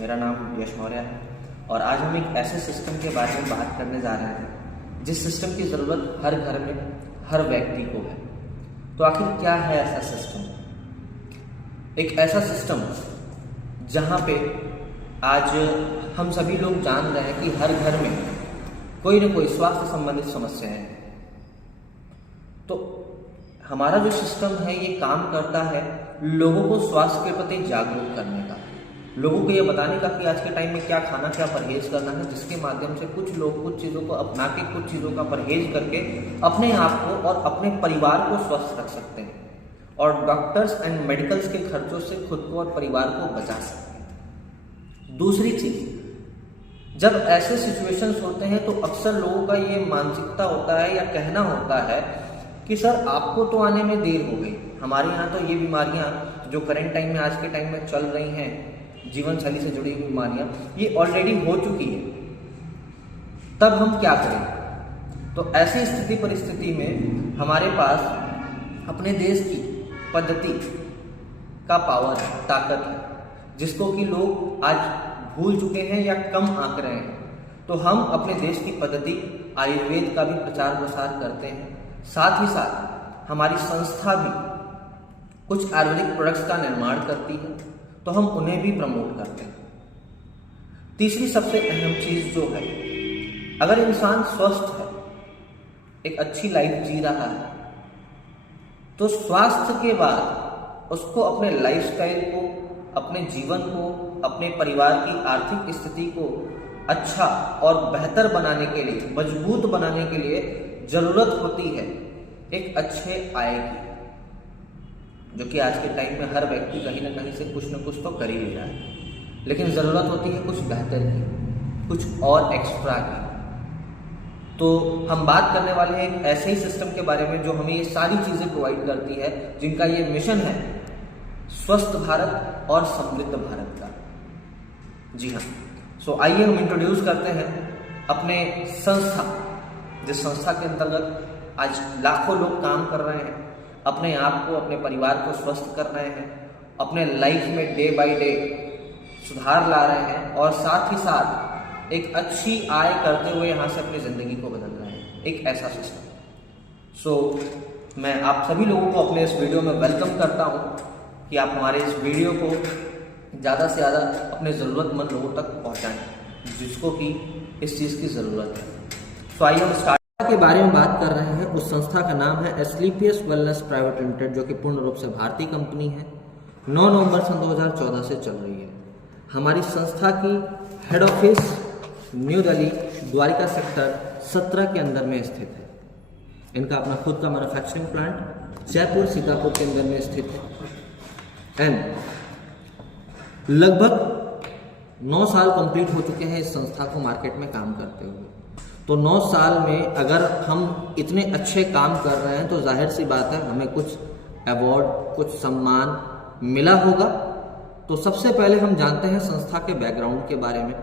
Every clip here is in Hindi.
मेरा नाम यश मौर्य है और आज हम एक ऐसे सिस्टम के बारे में बात करने जा रहे हैं जिस सिस्टम की ज़रूरत हर घर में हर व्यक्ति को है। तो आखिर क्या है ऐसा सिस्टम? एक ऐसा सिस्टम जहाँ पे आज हम सभी लोग जान रहे हैं कि हर घर में कोई न कोई स्वास्थ्य संबंधित समस्याएं हैं। तो हमारा जो सिस्टम है ये काम करता है लोगों को स्वास्थ्य के प्रति जागरूक करने का, लोगों को ये बताने का कि आज के टाइम में क्या खाना, क्या परहेज करना है, जिसके माध्यम से कुछ लोग कुछ चीज़ों को अपना के, कुछ चीज़ों का परहेज करके अपने आप को और अपने परिवार को स्वस्थ रख सकते हैं और डॉक्टर्स एंड मेडिकल्स के खर्चों से खुद को और परिवार को बचा सकते हैं। दूसरी चीज़, जब ऐसे सिचुएशंस होते हैं तो अक्सर लोगों का ये मानसिकता होता है या कहना होता है कि सर आपको तो आने में देर हो गई, हमारे यहाँ तो ये बीमारियाँ जो करेंट टाइम में आज के टाइम में चल रही हैं, जीवन शैली से जुड़ी हुई बीमारियाँ, ये ऑलरेडी हो चुकी है, तब हम क्या करें? तो ऐसी स्थिति परिस्थिति में हमारे पास अपने देश की पद्धति का पावर है, ताकत है, जिसको कि लोग आज भूल चुके हैं या कम आंक रहे हैं। तो हम अपने देश की पद्धति आयुर्वेद का भी प्रचार प्रसार करते हैं। साथ ही साथ हमारी संस्था भी कुछ आयुर्वेदिक प्रोडक्ट्स का निर्माण करती है, तो हम उन्हें भी प्रमोट करते हैं। तीसरी सबसे अहम चीज जो है, अगर इंसान स्वस्थ है, एक अच्छी लाइफ जी रहा है, तो स्वास्थ्य के बाद उसको अपने लाइफस्टाइल को, अपने जीवन को, अपने परिवार की आर्थिक स्थिति को अच्छा और बेहतर बनाने के लिए, मजबूत बनाने के लिए जरूरत होती है एक अच्छे आय की, जो कि आज के टाइम में हर व्यक्ति कहीं ना कहीं से कुछ न कुछ तो कर ही ले रहा है, लेकिन ज़रूरत होती है कुछ बेहतर की, कुछ और एक्स्ट्रा की। तो हम बात करने वाले हैं एक ऐसे ही सिस्टम के बारे में जो हमें ये सारी चीज़ें प्रोवाइड करती है, जिनका ये मिशन है स्वस्थ भारत और समृद्ध भारत का। जी हाँ, सो आइए हम इंट्रोड्यूस करते हैं अपने संस्था, जिस संस्था के अंतर्गत आज लाखों लोग काम कर रहे हैं, अपने आप को, अपने परिवार को स्वस्थ कर रहे हैं, अपने लाइफ में डे बाय डे सुधार ला रहे हैं और साथ ही साथ एक अच्छी आय करते हुए यहाँ से अपनी ज़िंदगी को बदल रहे हैं, एक ऐसा सिस्टम। सो मैं आप सभी लोगों को अपने इस वीडियो में वेलकम करता हूँ कि आप हमारे इस वीडियो को ज़्यादा से ज़्यादा अपने ज़रूरतमंद लोगों तक पहुँचाएँ, जिसको कि इस चीज़ की ज़रूरत है। सो आइए हम स्टार्ट के बारे में बात कर रहे हैं। उस संस्था का नाम है एस्क्लेपियस वेलनेस प्राइवेट लिमिटेड, जो कि पूर्ण रूप से भारतीय कंपनी है। 9 नवंबर सन 2014 से चल रही है। हमारी संस्था की head office New Delhi Dwarka sector 17 के अंदर में स्थित है। इनका अपना खुद का मैन्युफैक्चरिंग प्लांट जयपुर सीतापुर के अंदर में स्थित है एंड लगभग 9 साल कंप्लीट हो चुके हैं इस संस्था को मार्केट में काम करते हुए। तो 9 साल में अगर हम इतने अच्छे काम कर रहे हैं तो जाहिर सी बात है हमें कुछ अवार्ड, कुछ सम्मान मिला होगा। तो सबसे पहले हम जानते हैं संस्था के बैकग्राउंड के बारे में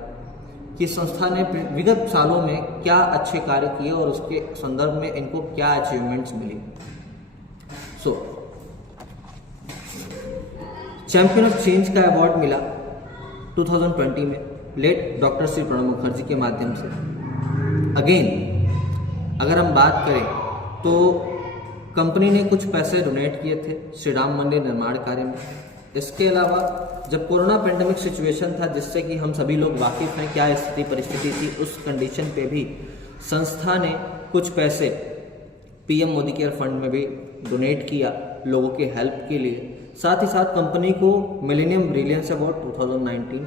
कि संस्था ने विगत सालों में क्या अच्छे कार्य किए और उसके संदर्भ में इनको क्या अचीवमेंट्स मिली। चैंपियन ऑफ चेंज का अवार्ड मिला 2020 में लेट डॉक्टर श्री प्रणब मुखर्जी के माध्यम से। अगेन अगर हम बात करें तो कंपनी ने कुछ पैसे डोनेट किए थे श्री राम मंदिर निर्माण कार्य में। इसके अलावा जब कोरोना पेंडेमिक सिचुएशन था, जिससे कि हम सभी लोग वाकिफ हैं क्या स्थिति परिस्थिति थी, उस कंडीशन पे भी संस्था ने कुछ पैसे पीएम मोदी केयर फंड में भी डोनेट किया लोगों के हेल्प के लिए। साथ ही साथ कंपनी को millennium brilliance award 2019,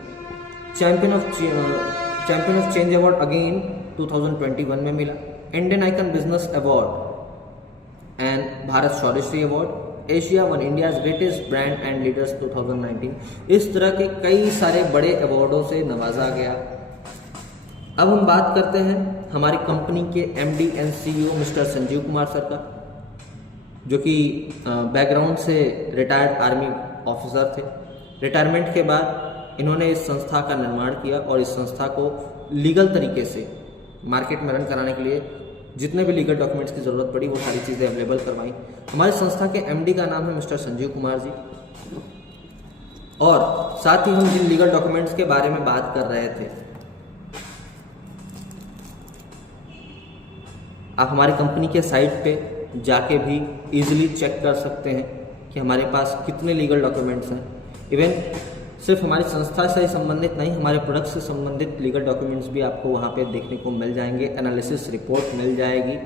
champion of change award again 2021 में मिला, Indian icon business award and Bharat Shauryashri award, Asia one India's greatest brand and leaders 2019। इस तरह के कई सारे बड़े अवार्डों से नवाजा गया। अब हम बात करते हैं हमारी कंपनी के MD and CEO mister Sanjeev Kumar sir का, जो कि बैकग्राउंड से रिटायर्ड आर्मी ऑफिसर थे। रिटायरमेंट के बाद इन्होंने इस संस्था का निर्माण किया और इस संस्था को लीगल तरीके से मार्केट में रन कराने के लिए जितने भी लीगल डॉक्यूमेंट्स की ज़रूरत पड़ी वो सारी चीज़ें अवेलेबल करवाई। हमारी संस्था के एमडी का नाम है मिस्टर संजीव कुमार जी। और साथ ही हम जिन लीगल डॉक्यूमेंट्स के बारे में बात कर रहे थे, आप हमारी कंपनी के साइट पे जाके भी इजीली चेक कर सकते हैं कि हमारे पास कितने लीगल डॉक्यूमेंट्स हैं। इवन सिर्फ हमारी संस्था से संबंधित नहीं, हमारे प्रोडक्ट से संबंधित लीगल डॉक्यूमेंट्स भी आपको वहाँ पे देखने को मिल जाएंगे, एनालिसिस रिपोर्ट मिल जाएगी,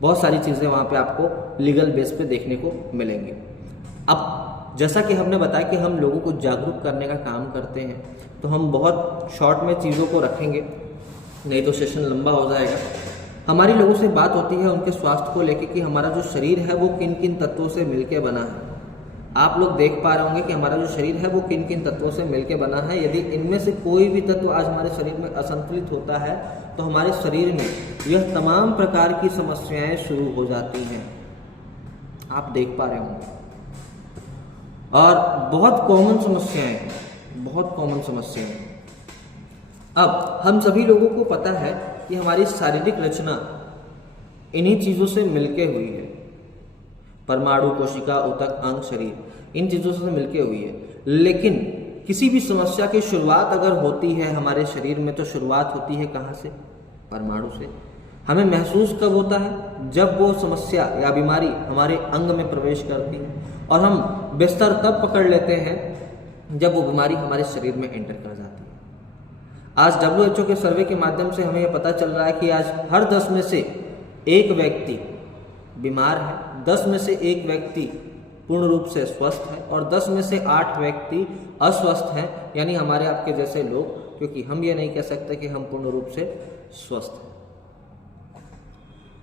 बहुत सारी चीज़ें वहाँ पे आपको लीगल बेस पे देखने को मिलेंगी। अब जैसा कि हमने बताया कि हम लोगों को जागरूक करने का काम करते हैं, तो हम बहुत शॉर्ट में चीज़ों को रखेंगे, नहीं तो सेशन लंबा हो जाएगा। हमारी लोगों से बात होती है उनके स्वास्थ्य को लेकर कि हमारा जो शरीर है वो किन किन तत्वों से मिलके बना है। आप लोग देख पा रहे होंगे कि हमारा जो शरीर है वो किन किन तत्वों से मिलके बना है। यदि इनमें से कोई भी तत्व आज हमारे शरीर में असंतुलित होता है तो हमारे शरीर में यह तमाम प्रकार की समस्याएं शुरू हो जाती हैं, आप देख पा रहे होंगे। और बहुत कॉमन समस्याएं। अब हम सभी लोगों को पता है कि हमारी शारीरिक रचना इन्हीं चीजों से मिलके हुई है, परमाणु, कोशिका, ऊतक, अंग, शरीर, इन चीजों से मिलके हुई है। लेकिन किसी भी समस्या की शुरुआत अगर होती है हमारे शरीर में, तो शुरुआत होती है कहाँ से? परमाणु से। हमें महसूस कब होता है? जब वो समस्या या बीमारी हमारे अंग में प्रवेश करती है, और हम बिस्तर तब पकड़ लेते हैं जब वो बीमारी हमारे शरीर में एंटर कर जाती है। आज WHO के सर्वे के माध्यम से हमें यह पता चल रहा है कि आज हर 10 में से 1 व्यक्ति बीमार है, 10 में से 1 व्यक्ति पूर्ण रूप से स्वस्थ है, और 10 में से 8 व्यक्ति अस्वस्थ हैं, यानी हमारे आपके जैसे लोग, क्योंकि हम ये नहीं कह सकते कि हम पूर्ण रूप से स्वस्थ हैं।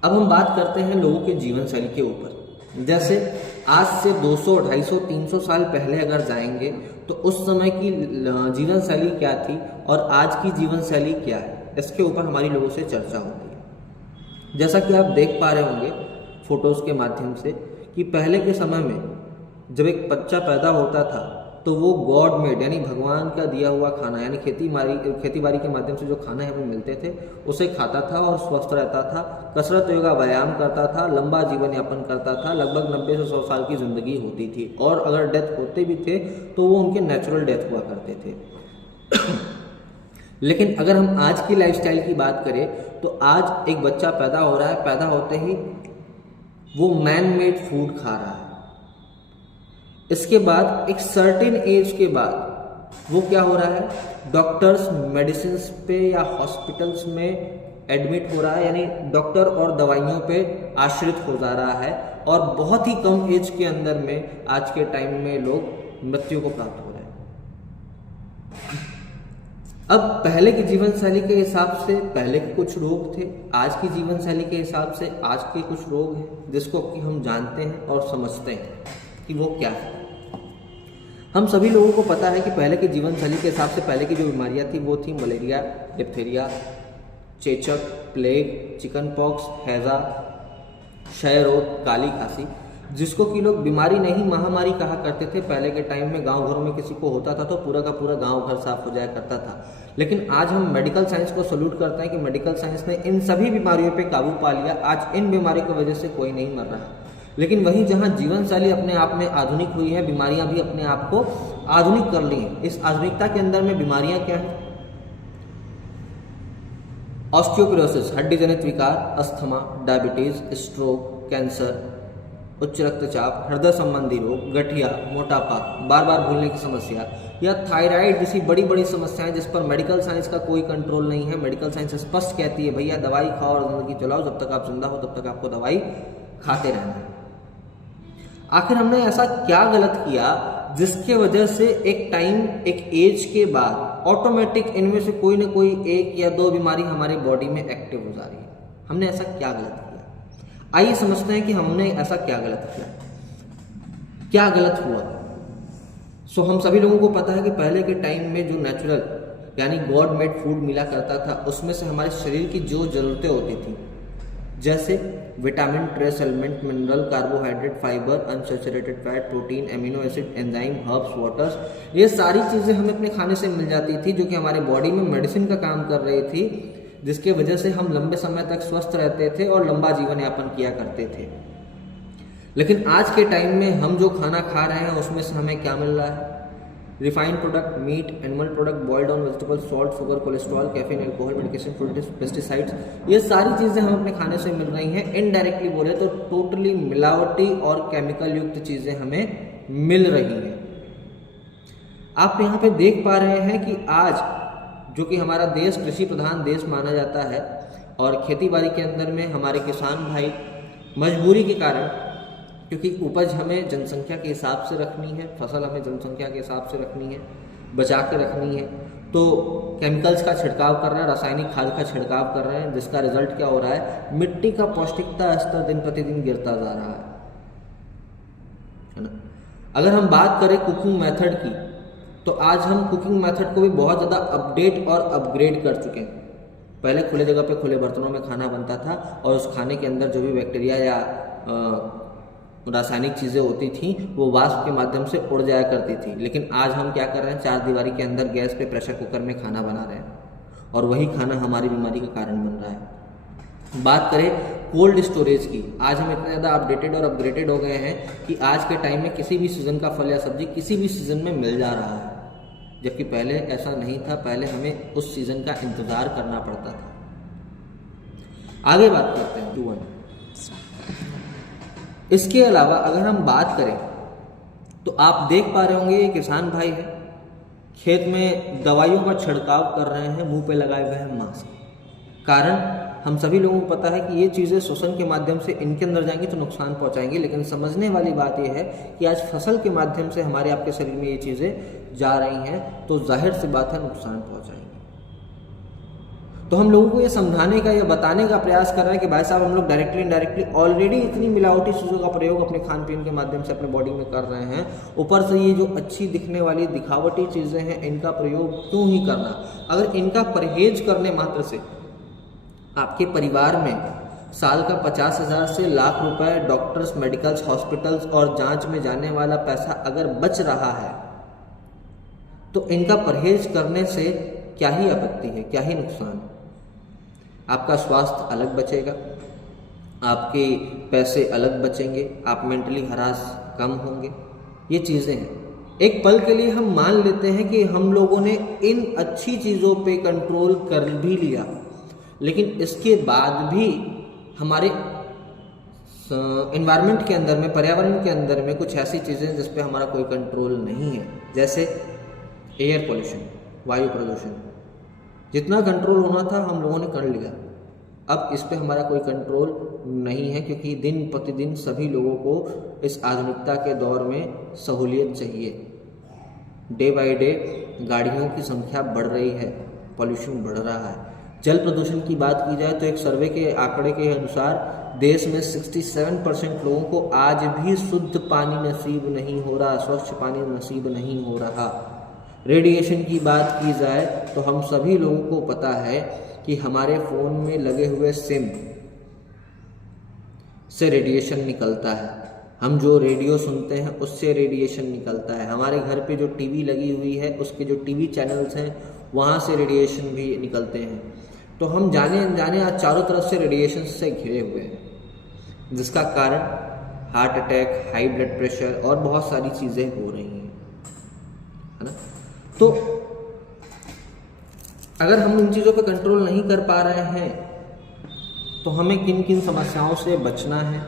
अब हम बात करते हैं लोगों के जीवन शैली के ऊपर। जैसे आज से 200, 250, 300 साल पहले अगर जाएंगे तो उस समय की जीवन शैली क्या थी और आज की जीवन शैली क्या है, इसके ऊपर हमारी लोगों से चर्चा होती है। जैसा कि आप देख पा रहे होंगे फोटोज के माध्यम से कि पहले के समय में जब एक बच्चा पैदा होता था तो वो गॉड मेड यानी भगवान का दिया हुआ खाना, यानी खेती बाड़ी के माध्यम से जो खाना हमें मिलते थे उसे खाता था और स्वस्थ रहता था, कसरत योगा व्यायाम करता था, लंबा जीवन यापन करता था, लगभग 90 से 100 साल की जिंदगी होती थी, और अगर डेथ होते भी थे तो वो उनके नेचुरल डेथ हुआ करते थे। लेकिन अगर हम आज की लाइफस्टाइल की बात करें तो आज एक बच्चा पैदा हो रहा है, पैदा होते ही वो मैन मेड फूड खा रहा है। इसके बाद एक सर्टेन एज के बाद वो क्या हो रहा है, डॉक्टर्स मेडिसिन पे या हॉस्पिटल्स में एडमिट हो रहा है, यानी डॉक्टर और दवाइयों पे आश्रित हो जा रहा है, और बहुत ही कम एज के अंदर में आज के टाइम में लोग मृत्यु को प्राप्त हो रहे हैं। अब पहले की जीवन शैली के हिसाब से पहले के कुछ रोग थे, आज की जीवन शैली के हिसाब से आज के कुछ रोग हैं जिसको कि हम जानते हैं और समझते हैं कि वो क्या है। हम सभी लोगों को पता है कि पहले की जीवन शैली के हिसाब से पहले की जो बीमारियां थी वो थी मलेरिया, डिप्थीरिया, चेचक, प्लेग, चिकन पॉक्स, हैजा, क्षय रोग, काली खांसी, जिसको कि लोग बीमारी नहीं महामारी कहा करते थे। पहले के टाइम में गांव घरों में किसी को होता था तो पूरा का पूरा गांव घर साफ हो जाया करता था। लेकिन आज हम मेडिकल साइंस को सल्यूट करते हैं कि मेडिकल साइंस ने इन सभी बीमारियों पे काबू पा लिया। आज इन बीमारियों की वजह से कोई नहीं मर रहा। लेकिन वहीं जहां जीवन शैली अपने आप में आधुनिक हुई है, बीमारियां भी अपने आप को आधुनिक कर ली हैं। इस आधुनिकता के अंदर में बीमारियां क्या हैं? ऑस्टियोपोरोसिस, हड्डी जनित विकार, अस्थमा, डायबिटीज, स्ट्रोक, कैंसर, उच्च रक्तचाप, हृदय संबंधी रोग, गठिया, मोटापा, बार बार भूलने की समस्या, या थायराइड जैसी बड़ी बड़ी समस्याएं जिस पर मेडिकल साइंस का कोई कंट्रोल नहीं है। मेडिकल साइंस स्पष्ट कहती है भैया दवाई खाओ और जिंदगी चलाओ, जब तक आप जिंदा हो तब तक आपको दवाई खाते रहना है। आखिर हमने ऐसा क्या गलत किया जिसके वजह से एक टाइम, एक एज के बाद ऑटोमेटिक इनमें से कोई ना कोई 1 या 2 बीमारी हमारी बॉडी में एक्टिव हो जा रही है? हमने ऐसा क्या गलत किया? आइए समझते हैं कि हमने ऐसा क्या गलत किया, क्या गलत हुआ। हम सभी लोगों को पता है कि पहले के टाइम में जो नेचुरल यानी गॉड मेड फूड मिला करता था उसमें से हमारे शरीर की जो जरूरतें होती थी, जैसे vitamin, trace element, mineral, carbohydrate, fibre, unsaturated fat, protein, amino acid, enzyme, herbs, waters, ये सारी चीजें हमें अपने खाने से मिल जाती थी जो कि हमारे बॉडी में मेडिसिन का काम कर रही थी, जिसके वजह से हम लंबे समय तक स्वस्थ रहते थे और लंबा जीवन यापन किया करते थे। लेकिन आज के टाइम में हम जो खाना खा रहे हैं उसमें से हमें क्या मिल रहा है? Refined product, meat, animal product, boiled down vegetable, salt, sugar, cholesterol, caffeine, alcohol, medication, pesticides, ये सारी चीज़ें हमें अपने खाने से मिल रही हैं। इनडायरेक्टली बोले तो टोटली मिलावटी और केमिकल युक्त चीज़ें हमें मिल रही हैं। आप यहाँ पे देख पा रहे हैं कि आज जो कि हमारा देश कृषि प्रधान देश माना जाता है और खेती बाड़ी के अंदर में हमारे किसान भाई मजबूरी के कारण, क्योंकि उपज हमें जनसंख्या के हिसाब से रखनी है, फसल हमें जनसंख्या के हिसाब से रखनी है, बचा के रखनी है, तो केमिकल्स का छिड़काव कर रहे हैं, रासायनिक खाद का छिड़काव कर रहे हैं, जिसका रिजल्ट क्या हो रहा है, मिट्टी का पौष्टिकता स्तर दिन प्रतिदिन गिरता जा रहा है ना। अगर हम बात करें कुकिंग मेथड की, तो आज हम कुकिंग मेथड को भी बहुत ज़्यादा अपडेट और अपग्रेड कर चुके हैं। पहले खुले जगह पे खुले बर्तनों में खाना बनता था और उस खाने के अंदर जो भी बैक्टीरिया या रासायनिक चीज़ें होती थी वो वाष्प के माध्यम से उड़ जाया करती थी। लेकिन आज हम क्या कर रहे हैं, चार दीवारी के अंदर गैस पे प्रेशर कुकर में खाना बना रहे हैं और वही खाना हमारी बीमारी का कारण बन रहा है। बात करें कोल्ड स्टोरेज की, आज हम इतने ज़्यादा अपडेटेड और अपग्रेडेड हो गए हैं कि आज के टाइम में किसी भी सीज़न का फल या सब्जी किसी भी सीज़न में मिल जा रहा है, जबकि पहले ऐसा नहीं था। पहले हमें उस सीज़न का इंतज़ार करना पड़ता था। आगे बात करते हैं 2-1। इसके अलावा अगर हम बात करें तो आप देख पा रहे होंगे ये किसान भाई है, खेत में दवाइयों का छिड़काव कर रहे हैं, मुंह पे लगाए हुए हैं मास्क। कारण हम सभी लोगों को पता है कि ये चीज़ें श्वसन के माध्यम से इनके अंदर जाएंगी तो नुकसान पहुंचाएंगी, लेकिन समझने वाली बात यह है कि आज फसल के माध्यम से हमारे आपके शरीर में ये चीज़ें जा रही हैं तो जाहिर सी बात है नुकसान पहुंचाएंगी। तो हम लोगों को ये समझाने का या बताने का प्रयास कर रहे हैं कि भाई साहब हम लोग डायरेक्टली इनडायरेक्टली ऑलरेडी इतनी मिलावटी चीज़ों का प्रयोग अपने खान पीन के माध्यम से अपने बॉडी में कर रहे हैं, ऊपर से ये जो अच्छी दिखने वाली दिखावटी चीज़ें हैं इनका प्रयोग क्यों ही करना। अगर इनका परहेज करने मात्र से आपके परिवार में साल का 50,000 से लाख रुपए डॉक्टर्स, मेडिकल्स, हॉस्पिटल्स और जांच में जाने वाला पैसा अगर बच रहा है तो इनका परहेज करने से क्या ही आपत्ति है, क्या ही नुकसान है। आपका स्वास्थ्य अलग बचेगा, आपके पैसे अलग बचेंगे, आप मेंटली हरास कम होंगे। ये चीज़ें हैं। एक पल के लिए हम मान लेते हैं कि हम लोगों ने इन अच्छी चीज़ों पे कंट्रोल कर भी लिया, लेकिन इसके बाद भी हमारे एनवायरनमेंट के अंदर में, पर्यावरण के अंदर में कुछ ऐसी चीज़ें जिस पे हमारा कोई कंट्रोल नहीं है, जैसे एयर पोल्यूशन, वायु प्रदूषण। जितना कंट्रोल होना था हम लोगों ने कर लिया, अब इस पे हमारा कोई कंट्रोल नहीं है, क्योंकि दिन प्रतिदिन सभी लोगों को इस आधुनिकता के दौर में सहूलियत चाहिए। डे बाय डे गाड़ियों की संख्या बढ़ रही है, पॉल्यूशन बढ़ रहा है। जल प्रदूषण की बात की जाए तो एक सर्वे के आंकड़े के अनुसार देश में 67% लोगों को आज भी शुद्ध पानी नसीब नहीं हो रहा, स्वच्छ पानी नसीब नहीं हो रहा। रेडिएशन की बात की जाए तो हम सभी लोगों को पता है कि हमारे फ़ोन में लगे हुए सिम से रेडिएशन निकलता है, हम जो रेडियो सुनते हैं उससे रेडिएशन निकलता है, हमारे घर पे जो टीवी लगी हुई है उसके जो टीवी चैनल्स हैं वहाँ से रेडिएशन भी निकलते हैं। तो हम जाने अनजाने आज चारों तरफ से रेडिएशन से घिरे हुए हैं, जिसका कारण heart attack, high blood pressure और बहुत सारी चीज़ें हो रही हैं, है ना। तो अगर हम इन चीज़ों पे कंट्रोल नहीं कर पा रहे हैं तो हमें किन किन समस्याओं से बचना है,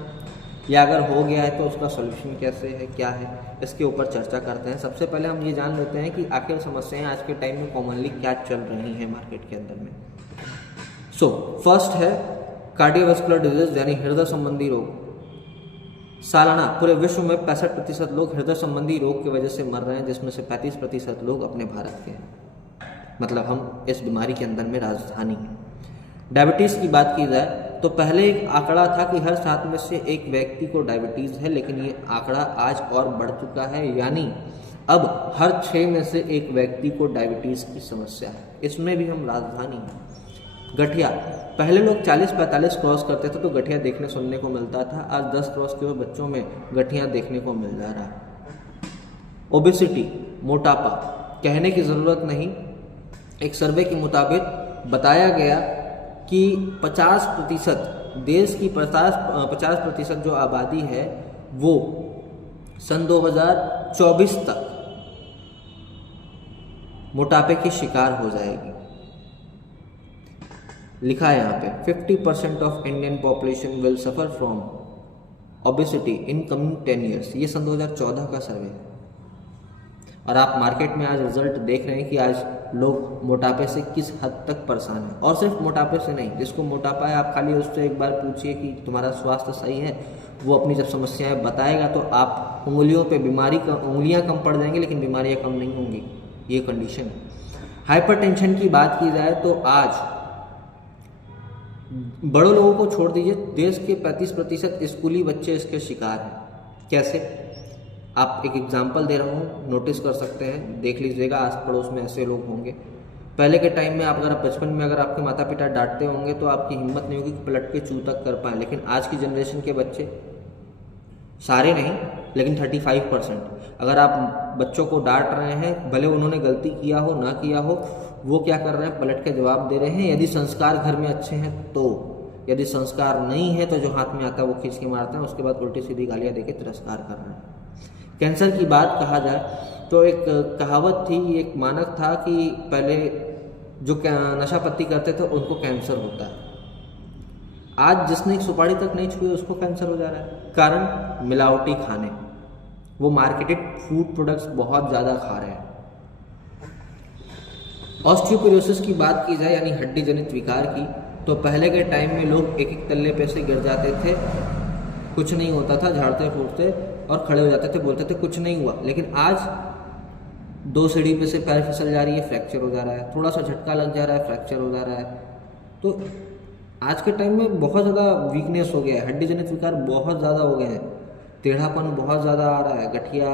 या अगर हो गया है तो उसका सॉल्यूशन कैसे है, क्या है, इसके ऊपर चर्चा करते हैं। सबसे पहले हम ये जान लेते हैं कि आखिर समस्याएं आज के टाइम में कॉमनली क्या चल रही हैं मार्केट के अंदर में। फर्स्ट है कार्डियोवैस्कुलर डिजीज, यानी हृदय संबंधी रोग। सालाना पूरे विश्व में 65% लोग हृदय संबंधी रोग की वजह से मर रहे हैं, जिसमें से 35% लोग अपने भारत के हैं। मतलब हम इस बीमारी के अंदर में राजधानी है। डायबिटीज़ की बात की जाए तो पहले एक आंकड़ा था कि हर 7 में से एक व्यक्ति को डायबिटीज़ है, लेकिन ये आंकड़ा आज और बढ़ चुका है, यानी अब हर 6 में से एक व्यक्ति को डायबिटीज़ की समस्या है। इसमें भी हम राजधानी हैं। गठिया, पहले लोग 40-45 क्रॉस करते थे तो गठिया देखने सुनने को मिलता था, आज 10 क्रॉस के हुए बच्चों में गठिया देखने को मिल जा रहा है। ओबेसिटी, मोटापा, कहने की ज़रूरत नहीं। एक सर्वे के मुताबिक बताया गया कि 50% देश की 50% जो आबादी है वो सन 2024 तक मोटापे की शिकार हो जाएगी। लिखा है यहाँ पे 50% of Indian population will suffer from obesity in coming 10 years. ये सन 2014 का सर्वे है। और आप मार्केट में आज रिजल्ट देख रहे हैं कि आज लोग मोटापे से किस हद तक परेशान हैं। और सिर्फ मोटापे से नहीं, जिसको मोटापा है आप खाली उससे एक बार पूछिए कि तुम्हारा स्वास्थ्य सही है, वो अपनी जब समस्याएं बताएगा तो आप उंगलियों पे उंगलियां कम पड़ जाएंगी लेकिन बीमारियां कम नहीं होंगी। ये कंडीशन है। हाइपरटेंशन की बात की जाए तो आज बड़े लोगों को छोड़ दीजिए, देश के 35% स्कूली बच्चे इसके शिकार हैं। कैसे? आप एक एग्जाम्पल दे रहा हूँ, नोटिस कर सकते हैं, देख लीजिएगा, आस पड़ोस में ऐसे लोग होंगे। पहले के टाइम में अगर आप बचपन में अगर आपके माता पिता डांटते होंगे तो आपकी हिम्मत नहीं होगी कि पलट के चू तक कर पाएँ। लेकिन आज की जनरेशन के बच्चे, सारे नहीं लेकिन 35%, अगर आप बच्चों को डांट रहे हैं, भले उन्होंने गलती किया हो ना किया हो, वो क्या कर रहे हैं, पलट के जवाब दे रहे हैं। यदि संस्कार घर में अच्छे हैं तो, यदि संस्कार नहीं है तो जो हाथ में आता है वो खींच के मारते हैं, उसके बाद उल्टी सीधी गालियाँ देके तिरस्कार कर रहे हैं। कैंसर की बात कहा जाए तो एक कहावत थी, एक मानक था कि पहले जो नशा पत्ती करते थे उनको कैंसर होता है। आज जिसने एक सुपारी तक नहीं छुई उसको कैंसर हो जा रहा है। कारण मिलावटी खाने, वो मार्केटेड फूड प्रोडक्ट्स बहुत ज़्यादा खा रहे हैं। ऑस्टियोपोरोसिस की बात की जाए यानी हड्डी जनित विकार की, तो पहले के टाइम में लोग एक एक तल्ले पे से गिर जाते थे, कुछ नहीं होता था, झाड़ते फूटते और खड़े हो जाते थे, बोलते थे कुछ नहीं हुआ। लेकिन आज 2 सीढ़ी पे से पैर फिसल जा रही है, फ्रैक्चर हो जा रहा है, थोड़ा सा झटका लग जा रहा है, फ्रैक्चर हो जा रहा है। तो आज के टाइम में बहुत ज़्यादा वीकनेस हो गया है, हड्डी जनित विकार बहुत ज़्यादा हो गए हैं, टेढ़ापन बहुत ज़्यादा आ रहा है, गठिया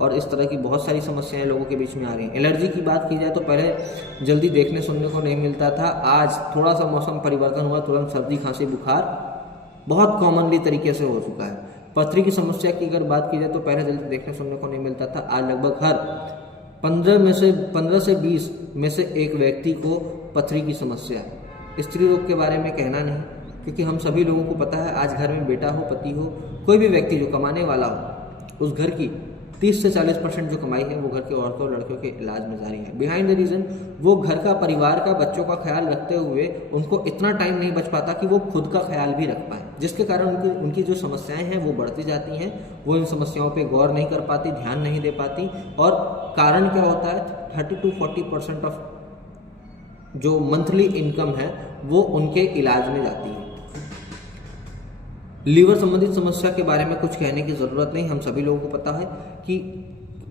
और इस तरह की बहुत सारी समस्याएं लोगों के बीच में आ रही हैं। एलर्जी की बात की जाए तो पहले जल्दी देखने सुनने को नहीं मिलता था, आज थोड़ा सा मौसम परिवर्तन हुआ, तुरंत सर्दी खांसी बुखार बहुत कॉमनली तरीके से हो चुका है। पथरी की समस्या की अगर बात की जाए तो पहले जल्दी देखने सुनने को नहीं मिलता था, आज लगभग हर 15 से 20 में से एक व्यक्ति को पथरी की समस्या है। स्त्री रोग के बारे में कहना नहीं, क्योंकि हम सभी लोगों को पता है आज घर में बेटा हो, पति हो, कोई भी व्यक्ति जो कमाने वाला हो, उस घर की 30 से 40% जो कमाई है वो घर के औरतों और लड़कियों के इलाज में जा रही है। बिहाइंड द रीज़न वो घर का, परिवार का, बच्चों का ख्याल रखते हुए उनको इतना टाइम नहीं बच पाता कि वो खुद का ख्याल भी रख पाए, जिसके कारण उनकी जो समस्याएं हैं वो बढ़ती जाती हैं। वो इन समस्याओं पे गौर नहीं कर पाती, ध्यान नहीं दे पाती, और कारण क्या होता है, 30 to 40% ऑफ जो मंथली इनकम है वो उनके इलाज में जाती है। लीवर संबंधित समस्या के बारे में कुछ कहने की ज़रूरत नहीं, हम सभी लोगों को पता है कि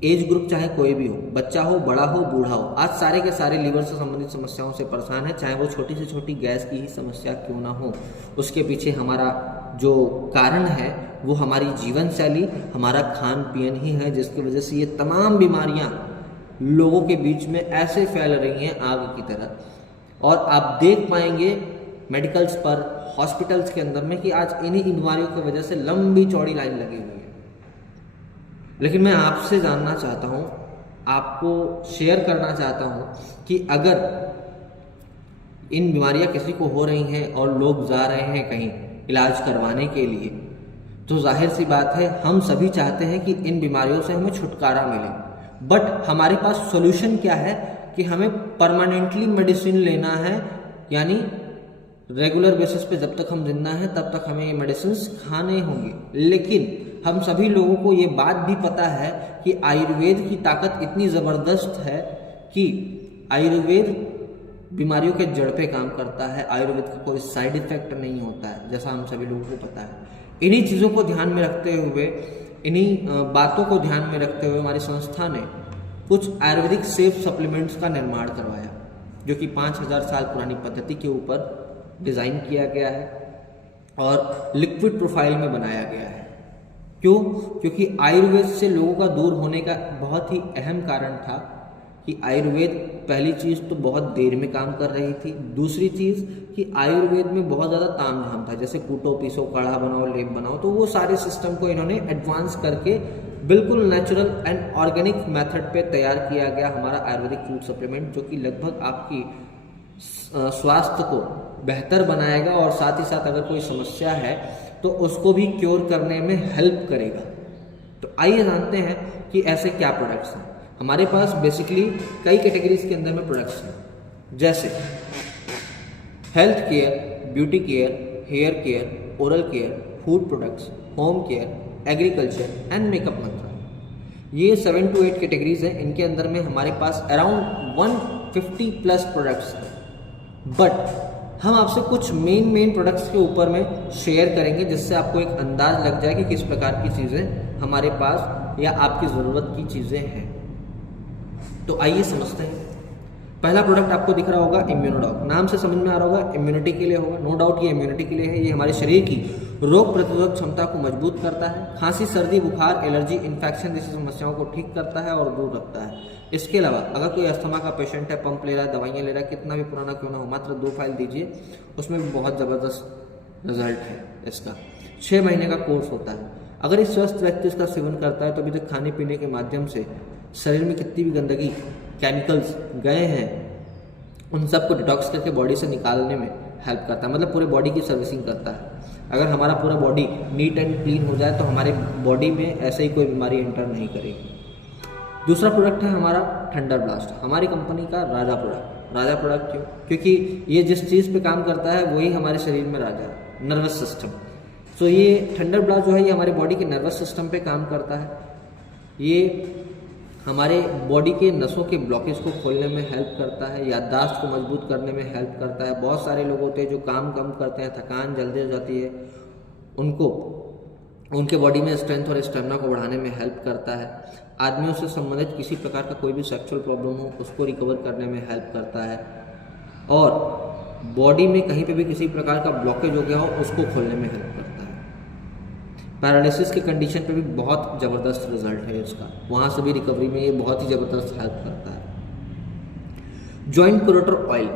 एज ग्रुप चाहे कोई भी हो, बच्चा हो, बड़ा हो, बूढ़ा हो, आज सारे के सारे लीवर से संबंधित समस्याओं से परेशान है, चाहे वो छोटी से छोटी गैस की ही समस्या क्यों ना हो। उसके पीछे हमारा जो कारण है वो हमारी जीवन शैली, हमारा खान पीन ही है, जिसकी वजह से ये तमाम बीमारियां लोगों के बीच में ऐसे फैल रही हैं आग की तरह। और आप देख पाएंगे मेडिकल्स पर, हॉस्पिटल्स के अंदर में, कि आज इन्हीं बीमारियों की वजह से लंबी चौड़ी लाइन लगी हुई है। लेकिन मैं आपसे जानना चाहता हूँ, आपको शेयर करना चाहता हूँ कि अगर इन बीमारियां किसी को हो रही हैं और लोग जा रहे हैं कहीं इलाज करवाने के लिए, तो जाहिर सी बात है हम सभी चाहते हैं कि इन बीमारियों से हमें छुटकारा मिले। बट हमारे पास सॉल्यूशन क्या है कि हमें परमानेंटली मेडिसिन लेना है, यानी रेगुलर बेसिस पे जब तक हम जिंदा हैं तब तक हमें ये मेडिसिन खाने होंगे। लेकिन हम सभी लोगों को ये बात भी पता है कि आयुर्वेद की ताकत इतनी ज़बरदस्त है कि आयुर्वेद बीमारियों के जड़ पे काम करता है, आयुर्वेद का कोई साइड इफेक्ट नहीं होता है, जैसा हम सभी लोगों को पता है। इन्हीं चीज़ों को ध्यान में रखते हुए, इन्हीं बातों को ध्यान में रखते हुए हमारी संस्था ने कुछ आयुर्वेदिक सेफ सप्लीमेंट्स का निर्माण करवाया, जो कि 5000 साल पुरानी पद्धति के ऊपर डिज़ाइन किया गया है और लिक्विड प्रोफाइल में बनाया गया है। क्यों? क्योंकि आयुर्वेद से लोगों का दूर होने का बहुत ही अहम कारण था कि आयुर्वेद, पहली चीज़ तो बहुत देर में काम कर रही थी, दूसरी चीज़ कि आयुर्वेद में बहुत ज़्यादा तामझाम था, जैसे कूटो पीसो, काढ़ा बनाओ, लेप बनाओ, तो वो सारे सिस्टम को इन्होंने एडवांस करके बिल्कुल नेचुरल एंड ऑर्गेनिक मेथड पे तैयार किया गया हमारा आयुर्वेदिक फूड सप्लीमेंट, जो कि लगभग आपकी स्वास्थ्य को बेहतर बनाएगा और साथ ही साथ अगर कोई समस्या है तो उसको भी क्योर करने में हेल्प करेगा। तो आइए जानते हैं कि ऐसे क्या प्रोडक्ट्स हैं। हमारे पास बेसिकली कई कैटेगरीज के अंदर में प्रोडक्ट्स हैं, जैसे health care, beauty care, hair care, oral care, food products, home care, agriculture and makeup मंत्रालय। ये 7 to 8 कैटेगरीज हैं। इनके अंदर में हमारे पास अराउंड 150 प्लस प्रोडक्ट्स हैं। बट हम आपसे कुछ मेन प्रोडक्ट्स के ऊपर में शेयर करेंगे, जिससे आपको एक अंदाज लग जाए कि किस प्रकार की चीज़ें हमारे पास या आपकी ज़रूरत की चीज़ें हैं। तो आइए समझते हैं। पहला प्रोडक्ट आपको दिख रहा होगा इम्यूनोडॉक। नाम से समझ में आ रहा होगा इम्यूनिटी के लिए होगा। नो डाउट ये इम्यूनिटी के लिए है। ये हमारे शरीर की रोग प्रतिरोधक क्षमता को मजबूत करता है। खांसी, सर्दी, बुखार, एलर्जी, इन्फेक्शन जैसी समस्याओं को ठीक करता है और दूर रखता है। इसके अलावा अगर कोई अस्थमा का पेशेंट है, पंप ले रहा है, दवाइयाँ ले रहा है, कितना भी पुराना क्यों ना हो, मात्र 2 फाइल दीजिए, उसमें भी बहुत ज़बरदस्त रिजल्ट है इसका। 6 महीने का कोर्स होता है। अगर इस स्वस्थ व्यक्ति इसका सेवन करता है तो अभी तक खाने पीने के माध्यम से शरीर में कितनी भी गंदगी, केमिकल्स गए हैं, उन सबको डिटॉक्स करके बॉडी से निकालने में हेल्प करता है। मतलब पूरे बॉडी की सर्विसिंग करता है। अगर हमारा पूरा बॉडी नीट एंड क्लीन हो जाए तो हमारे बॉडी में ऐसे ही कोई बीमारी एंटर नहीं करेगी। दूसरा प्रोडक्ट है हमारा थंडर ब्लास्ट, हमारी कंपनी का राजा प्रोडक्ट। राजा प्रोडक्ट क्यों? क्योंकि ये जिस चीज़ पे काम करता है वही हमारे शरीर में राजा है, नर्वस सिस्टम। सो ये थंडर ब्लास्ट जो है ये हमारे बॉडी के नर्वस सिस्टम पे काम करता है। ये हमारे बॉडी के नसों के ब्लॉकेज को खोलने में हेल्प करता है, याददाश्त को मजबूत करने में हेल्प करता है। बहुत सारे लोग होते हैं जो काम कम करते हैं, थकान जल्दी हो जाती है, उनको उनके बॉडी में स्ट्रेंथ और स्टेमिना को बढ़ाने में हेल्प करता है। आदमियों से संबंधित किसी प्रकार का कोई भी सेक्सुअल प्रॉब्लम हो उसको रिकवर करने में हेल्प करता है। और बॉडी में कहीं पे भी किसी प्रकार का ब्लॉकेज हो गया हो उसको खोलने में हेल्प करता है। पैरालिसिस की कंडीशन पे भी बहुत ज़बरदस्त रिजल्ट है इसका, वहाँ से भी रिकवरी में ये बहुत ही ज़बरदस्त हेल्प करता है। जॉइंट प्रोटेक्टर ऑयल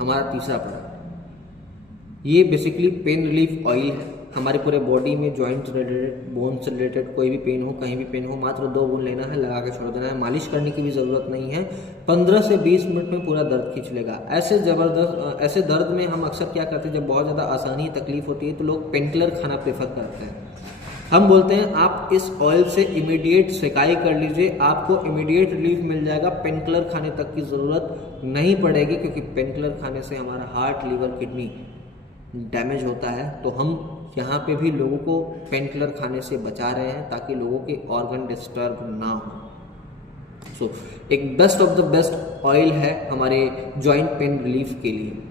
हमारा तीसरा प्रोडक्ट। ये बेसिकली पेन रिलीफ ऑयल है। हमारे पूरे बॉडी में जॉइंट से रिलेटेड, बोन से रिलेटेड कोई भी पेन हो, कहीं भी पेन हो, मात्र 2 बूंद लेना है, लगा के छोड़ देना है। मालिश करने की भी ज़रूरत नहीं है। 15 से 20 मिनट में पूरा दर्द खींच लेगा। ऐसे दर्द में हम अक्सर क्या करते हैं, जब बहुत ज़्यादा आसानी तकलीफ होती है तो लोग पेन किलर खाना प्रेफर करते हैं। हम बोलते हैं आप इस ऑयल से इमीडिएट सेकाई कर लीजिए, आपको इमीडिएट रिलीफ मिल जाएगा। पेन किलर खाने तक की ज़रूरत नहीं पड़ेगी, क्योंकि पेन किलर खाने से हमारा हार्ट, लीवर, किडनी डैमेज होता है। तो हम यहाँ पे भी लोगों को पेन किलर खाने से बचा रहे हैं ताकि लोगों के ऑर्गन डिस्टर्ब ना हो। सो एक best of the best oil है हमारे जॉइंट पेन रिलीफ के लिए।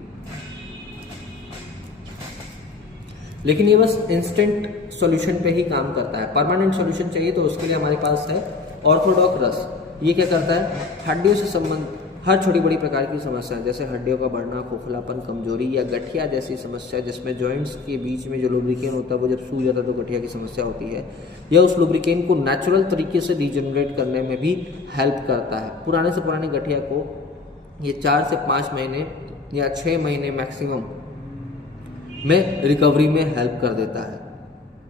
लेकिन ये बस इंस्टेंट सॉल्यूशन पे ही काम करता है। परमानेंट सॉल्यूशन चाहिए तो उसके लिए हमारे पास है ऑर्थोडॉक रस। ये क्या करता है, हड्डियों से संबंधित हर छोटी बड़ी प्रकार की समस्या, जैसे हड्डियों का बढ़ना, खोखलापन, कमजोरी या गठिया जैसी समस्या, जिसमें जॉइंट्स के बीच में जो लुब्रिकेन होता है वो जब सूज जाता है तो गठिया की समस्या होती है, या उस लुब्रिकेन को नेचुरल तरीके से रीजनरेट करने में भी हेल्प करता है। पुराने से पुराने गठिया को ये 4 से 5 महीने या 6 महीने मैक्सिमम में रिकवरी में हेल्प कर देता है।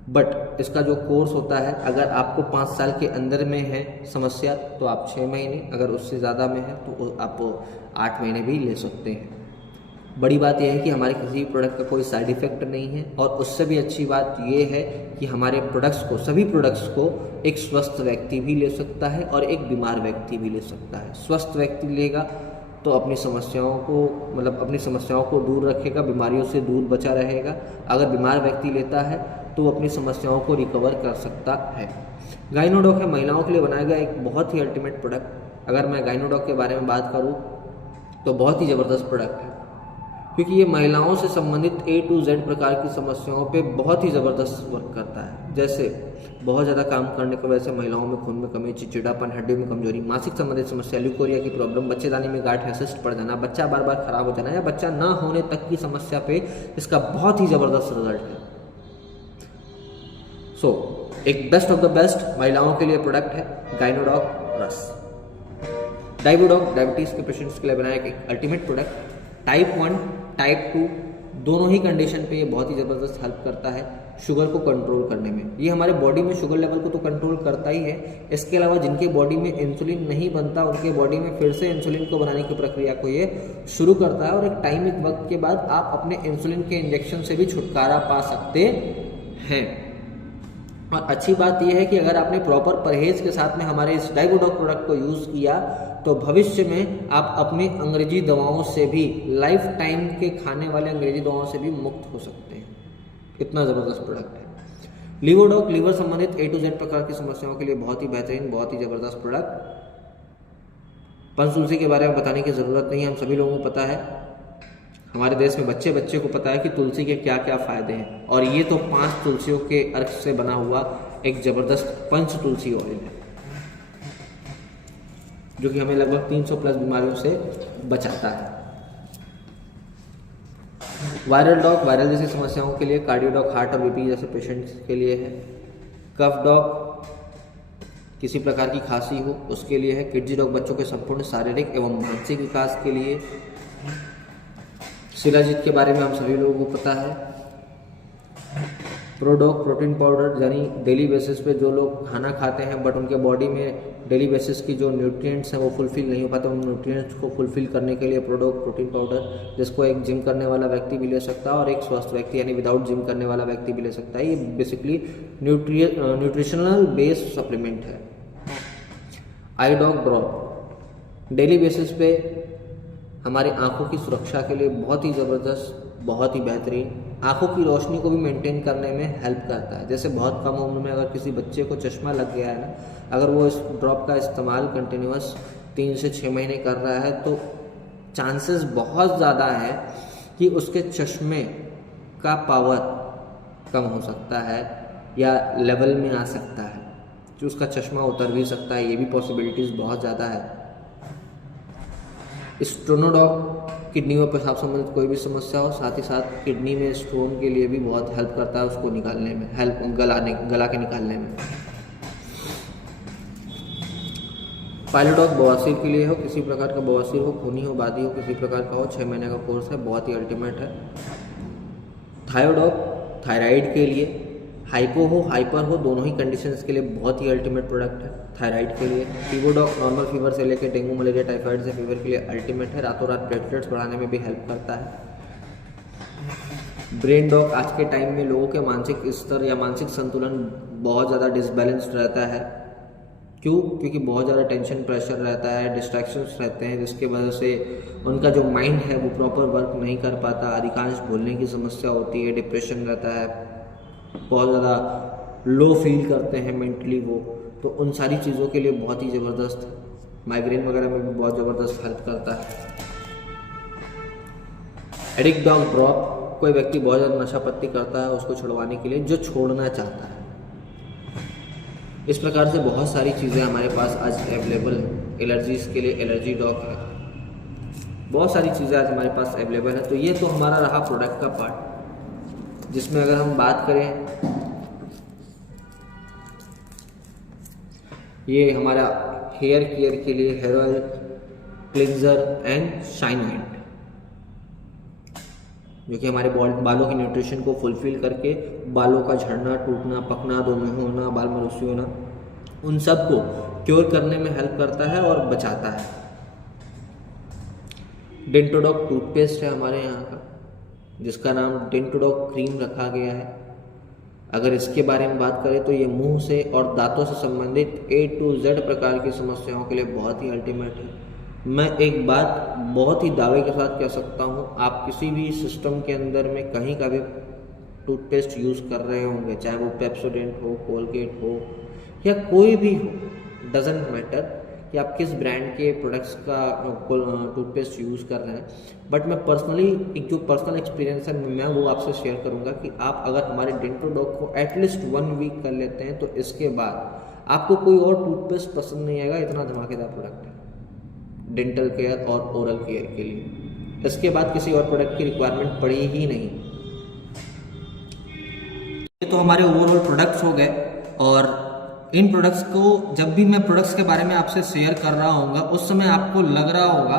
बट इसका जो कोर्स होता है, अगर आपको 5 साल के अंदर में है समस्या तो आप 6 महीने, अगर उससे ज़्यादा में है तो आप 8 महीने भी ले सकते हैं। बड़ी बात यह है कि हमारे किसी भी प्रोडक्ट का कोई साइड इफेक्ट नहीं है, और उससे भी अच्छी बात यह है कि हमारे प्रोडक्ट्स को, सभी प्रोडक्ट्स को एक स्वस्थ व्यक्ति भी ले सकता है और एक बीमार व्यक्ति भी ले सकता है। स्वस्थ व्यक्ति लेगा तो अपनी समस्याओं को दूर रखेगा, बीमारियों से दूर बचा रहेगा। अगर बीमार व्यक्ति लेता है तो वो अपनी समस्याओं को रिकवर कर सकता है। गाइनोडॉक है महिलाओं के लिए बनाया गया एक बहुत ही अल्टीमेट प्रोडक्ट। अगर मैं गाइनोडॉक के बारे में बात करूं तो बहुत ही ज़बरदस्त प्रोडक्ट है, क्योंकि ये महिलाओं से संबंधित A to Z प्रकार की समस्याओं पे बहुत ही ज़बरदस्त वर्क करता है। जैसे बहुत ज़्यादा काम करने की वजह से महिलाओं में खून में कमी, चिड़चिड़ापन, हड्डियों में कमजोरी, मासिक संबंधित समस्या, ल्यूकोरिया की प्रॉब्लम, बच्चेदानी में गांठ या सिस्ट पड़ जाना, बच्चा बार बार खराब हो जाना या बच्चा ना होने तक की समस्या पे इसका बहुत ही ज़बरदस्त रिजल्ट है। सो एक बेस्ट ऑफ द बेस्ट महिलाओं के लिए प्रोडक्ट है गाइनोडॉक रस। डाइबोडॉक डायबिटीज़ के पेशेंट्स के लिए बनाया एक अल्टीमेट प्रोडक्ट। टाइप 1, टाइप 2 दोनों ही कंडीशन पे ये बहुत ही ज़बरदस्त हेल्प करता है शुगर को कंट्रोल करने में। ये हमारे बॉडी में शुगर लेवल को तो कंट्रोल करता ही है, इसके अलावा जिनके बॉडी में इंसुलिन नहीं बनता उनके बॉडी में फिर से इंसुलिन को बनाने की प्रक्रिया को ये शुरू करता है, और एक वक्त के बाद आप अपने इंसुलिन के इंजेक्शन से भी छुटकारा पा सकते हैं। और अच्छी बात यह है कि अगर आपने प्रॉपर परहेज के साथ में हमारे इस डाइगोडॉक प्रोडक्ट को यूज़ किया तो भविष्य में आप अपनी अंग्रेजी दवाओं से भी, लाइफ टाइम के खाने वाले अंग्रेजी दवाओं से भी मुक्त हो सकते हैं। इतना ज़बरदस्त प्रोडक्ट है लिवोडॉक। लीवर संबंधित A to Z प्रकार की समस्याओं के लिए बहुत ही बेहतरीन, बहुत ही ज़बरदस्त प्रोडक्ट। पंचतुलसी के बारे में बताने की ज़रूरत नहीं है, हम सभी लोगों को पता है। हमारे देश में बच्चे बच्चे को पता है कि तुलसी के क्या क्या फ़ायदे हैं। और ये तो 5 तुलसियों के अर्क से बना हुआ एक ज़बरदस्त पंच तुलसी ऑयल है, जो कि हमें लगभग 300 प्लस बीमारियों से बचाता है। वायरल डॉग, वायरल जैसी समस्याओं के लिए। कार्डियो डॉग, हार्ट और बीपी जैसे पेशेंट्स के लिए है। कफ डॉग, किसी प्रकार की खांसी हो उसके लिए है। किडजी डॉग, बच्चों के संपूर्ण शारीरिक एवं मानसिक विकास के लिए। शिलाजीत के बारे में हम सभी लोगों को पता है। प्रोडॉग, प्रोटीन पाउडर, यानी डेली बेसिस पे जो लोग खाना खाते हैं बट उनके बॉडी में डेली बेसिस की जो न्यूट्रिएंट्स हैं वो फुलफिल नहीं हो पाते, उन न्यूट्रिएंट्स को फुलफिल करने के लिए प्रोडॉग प्रोटीन पाउडर, जिसको एक जिम करने वाला व्यक्ति भी ले सकता है और एक स्वस्थ व्यक्ति यानी विदाउट जिम करने वाला व्यक्ति भी ले सकता है। ये बेसिकली न्यूट्रिशनल बेस्ड सप्लीमेंट है। आई डॉग ड्रॉप, डेली बेसिस पे हमारी आंखों की सुरक्षा के लिए बहुत ही ज़बरदस्त, बहुत ही बेहतरीन, आंखों की रोशनी को भी मेंटेन करने में हेल्प करता है। जैसे बहुत कम उम्र में अगर किसी बच्चे को चश्मा लग गया है ना, अगर वो इस ड्रॉप का इस्तेमाल कंटिन्यूअस 3 से 6 महीने कर रहा है तो चांसेस बहुत ज़्यादा है कि उसके चश्मे का पावर कम हो सकता है या लेवल में आ सकता है, जो उसका चश्मा उतर भी सकता है। ये भी पॉसिबिलिटीज़ बहुत ज़्यादा है। स्टोनोडॉग, किडनी में पेशाब संबंधित कोई भी समस्या हो, साथ ही साथ किडनी में स्टोन के लिए भी बहुत हेल्प करता है, उसको निकालने में, गला के निकालने में। पाइलोडॉग, बवासीर के लिए हो, किसी प्रकार का बवासीर हो, खूनी हो, बादी हो, किसी प्रकार का हो, 6 महीने का कोर्स है, बहुत ही अल्टीमेट है। थायोडॉग, थायराइड के लिए, हाइपो हो हाइपर हो दोनों ही कंडीशंस के लिए बहुत ही अल्टीमेट प्रोडक्ट है थायराइड के लिए। फीवरडॉग, नॉर्मल फीवर से लेकर डेंगू, मलेरिया, टाइफाइड से फीवर के लिए अल्टीमेट है, रातों रात प्लेटलेट्स बढ़ाने में भी हेल्प करता है। ब्रेन डॉग, आज के टाइम में लोगों के मानसिक स्तर या मानसिक संतुलन बहुत ज़्यादा डिसबैलेंस्ड रहता है। क्यों? क्योंकि बहुत ज़्यादा टेंशन, प्रेशर रहता है, डिस्ट्रैक्शंस रहते हैं, जिसके वजह से उनका जो माइंड है वो प्रॉपर वर्क नहीं कर पाता, अधिकांश भूलने की समस्या होती है, डिप्रेशन रहता है, बहुत ज़्यादा लो फील करते हैं मेंटली वो। तो उन सारी चीज़ों के लिए बहुत ही ज़बरदस्त, माइग्रेन वगैरह में भी बहुत ज़बरदस्त हेल्प करता है। एडिक्ट डॉग ड्रॉप, कोई व्यक्ति बहुत ज़्यादा नशा पत्ती करता है उसको छुड़वाने के लिए, जो छोड़ना चाहता है। इस प्रकार से बहुत सारी चीज़ें हमारे पास आज अवेलेबल है। एलर्जीज के लिए एलर्जी डॉग है, बहुत सारी चीज़ें आज हमारे पास अवेलेबल है। तो ये तो हमारा रहा प्रोडक्ट का पार्ट, जिसमें अगर हम बात करें, ये हमारा हेयर केयर के लिए hair oil, cleanser and shine ointment, जो कि हमारे बालों की न्यूट्रिशन को फुलफिल करके बालों का झड़ना, टूटना, पकना, दोमुंह होना, बाल मरूसी होना, उन सब को क्योर करने में हेल्प करता है और बचाता है। डेंटोडॉग टूथपेस्ट है हमारे यहाँ का, जिसका नाम डेंटोडॉग क्रीम रखा गया है। अगर इसके बारे में बात करें तो ये मुंह से और दांतों से संबंधित A to Z प्रकार की समस्याओं के लिए बहुत ही अल्टीमेट है। मैं एक बात बहुत ही दावे के साथ कह सकता हूँ, आप किसी भी सिस्टम के अंदर में कहीं का भी टूथपेस्ट यूज़ कर रहे होंगे, चाहे वो पेप्सोडेंट हो, कोलगेट हो या कोई भी हो, डजेंट मैटर कि आप किस ब्रांड के प्रोडक्ट्स का टूथपेस्ट यूज़ कर रहे हैं, बट मैं पर्सनली एक जो पर्सनल एक्सपीरियंस है मैं वो आपसे शेयर करूंगा कि आप अगर हमारे डेंटोडॉग को एटलीस्ट 1 वीक कर लेते हैं तो इसके बाद आपको कोई और टूथपेस्ट पसंद नहीं आएगा। इतना धमाकेदार प्रोडक्ट है डेंटल केयर और ओरल केयर के लिए। इसके बाद किसी और प्रोडक्ट की रिक्वायरमेंट पड़ी ही नहीं। ये तो हमारे ओवरऑल प्रोडक्ट्स हो गए, और इन प्रोडक्ट्स को जब भी मैं प्रोडक्ट्स के बारे में आपसे शेयर कर रहा हूँगा उस समय आपको लग रहा होगा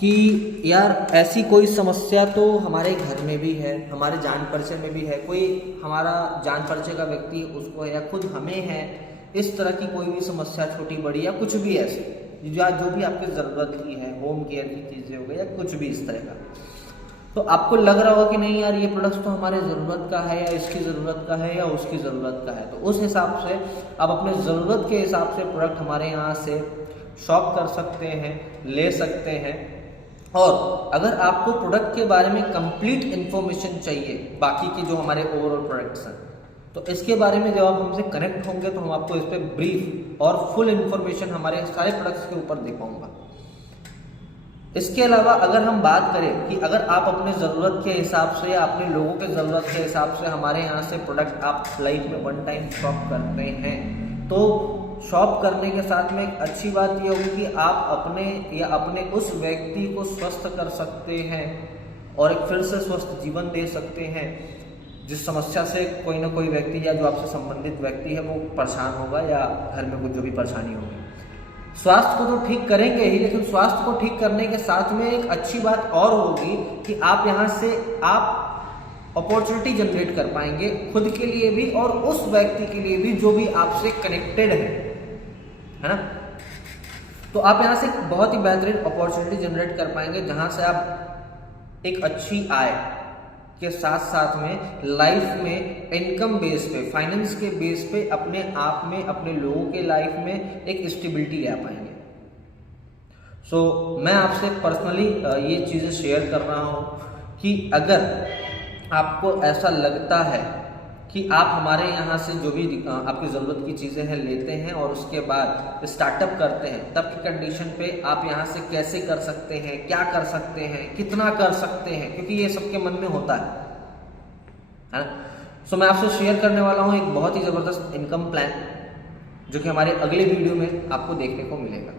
कि यार ऐसी कोई समस्या तो हमारे घर में भी है, हमारे जान परिचय में भी है, कोई हमारा जान परिचय का व्यक्ति उसको है या खुद हमें है, इस तरह की कोई भी समस्या छोटी बड़ी या कुछ भी ऐसी जो भी आपकी ज़रूरत की है, होम केयर की चीज़ें हो गई या कुछ भी इस तरह का। तो आपको लग रहा होगा कि नहीं यार, ये प्रोडक्ट्स तो हमारे ज़रूरत का है, या इसकी ज़रूरत का है, या उसकी ज़रूरत का है। तो उस हिसाब से आप अपने ज़रूरत के हिसाब से प्रोडक्ट हमारे यहाँ से शॉप कर सकते हैं, ले सकते हैं। और अगर आपको प्रोडक्ट के बारे में कंप्लीट इन्फॉर्मेशन चाहिए, बाकी की जो हमारे ओवरऑल प्रोडक्ट्स हैं, तो इसके बारे में जब आप हमसे कनेक्ट होंगे तो हम आपको इस पर ब्रीफ और फुल इन्फॉर्मेशन हमारे सारे प्रोडक्ट्स के ऊपर दे पाऊंगा। इसके अलावा अगर हम बात करें कि अगर आप अपने ज़रूरत के हिसाब से या अपने लोगों के ज़रूरत के हिसाब से हमारे यहाँ से प्रोडक्ट आप लाइफ में वन टाइम शॉप करते हैं, तो शॉप करने के साथ में एक अच्छी बात यह होगी कि आप अपने या अपने उस व्यक्ति को स्वस्थ कर सकते हैं और एक फिर से स्वस्थ जीवन दे सकते हैं। जिस समस्या से कोई ना कोई व्यक्ति या जो आपसे संबंधित व्यक्ति है वो परेशान होगा, या घर में कुछ जो भी परेशानी होगी, स्वास्थ्य को तो ठीक करेंगे ही, लेकिन स्वास्थ्य को ठीक करने के साथ में एक अच्छी बात और होगी कि आप यहाँ से आप अपॉर्चुनिटी जनरेट कर पाएंगे खुद के लिए भी और उस व्यक्ति के लिए भी जो भी आपसे कनेक्टेड है ना। तो आप यहाँ से बहुत ही बेहतरीन अपॉर्चुनिटी जनरेट कर पाएंगे, जहाँ से आप एक अच्छी आय के साथ साथ में लाइफ में इनकम बेस पे, फाइनेंस के बेस पे अपने आप में, अपने लोगों के लाइफ में एक स्टेबिलिटी ला पाएंगे। सो मैं आपसे पर्सनली ये चीज़ें शेयर कर रहा हूँ कि अगर आपको ऐसा लगता है कि आप हमारे यहाँ से जो भी आपकी ज़रूरत की चीज़ें हैं लेते हैं और उसके बाद स्टार्टअप करते हैं, तब की कंडीशन पे आप यहाँ से कैसे कर सकते हैं, क्या कर सकते हैं, कितना कर सकते हैं, क्योंकि ये सबके मन में होता है ना। सो मैं आपसे शेयर करने वाला हूँ एक बहुत ही ज़बरदस्त इनकम प्लान, जो कि हमारे अगले वीडियो में आपको देखने को मिलेगा।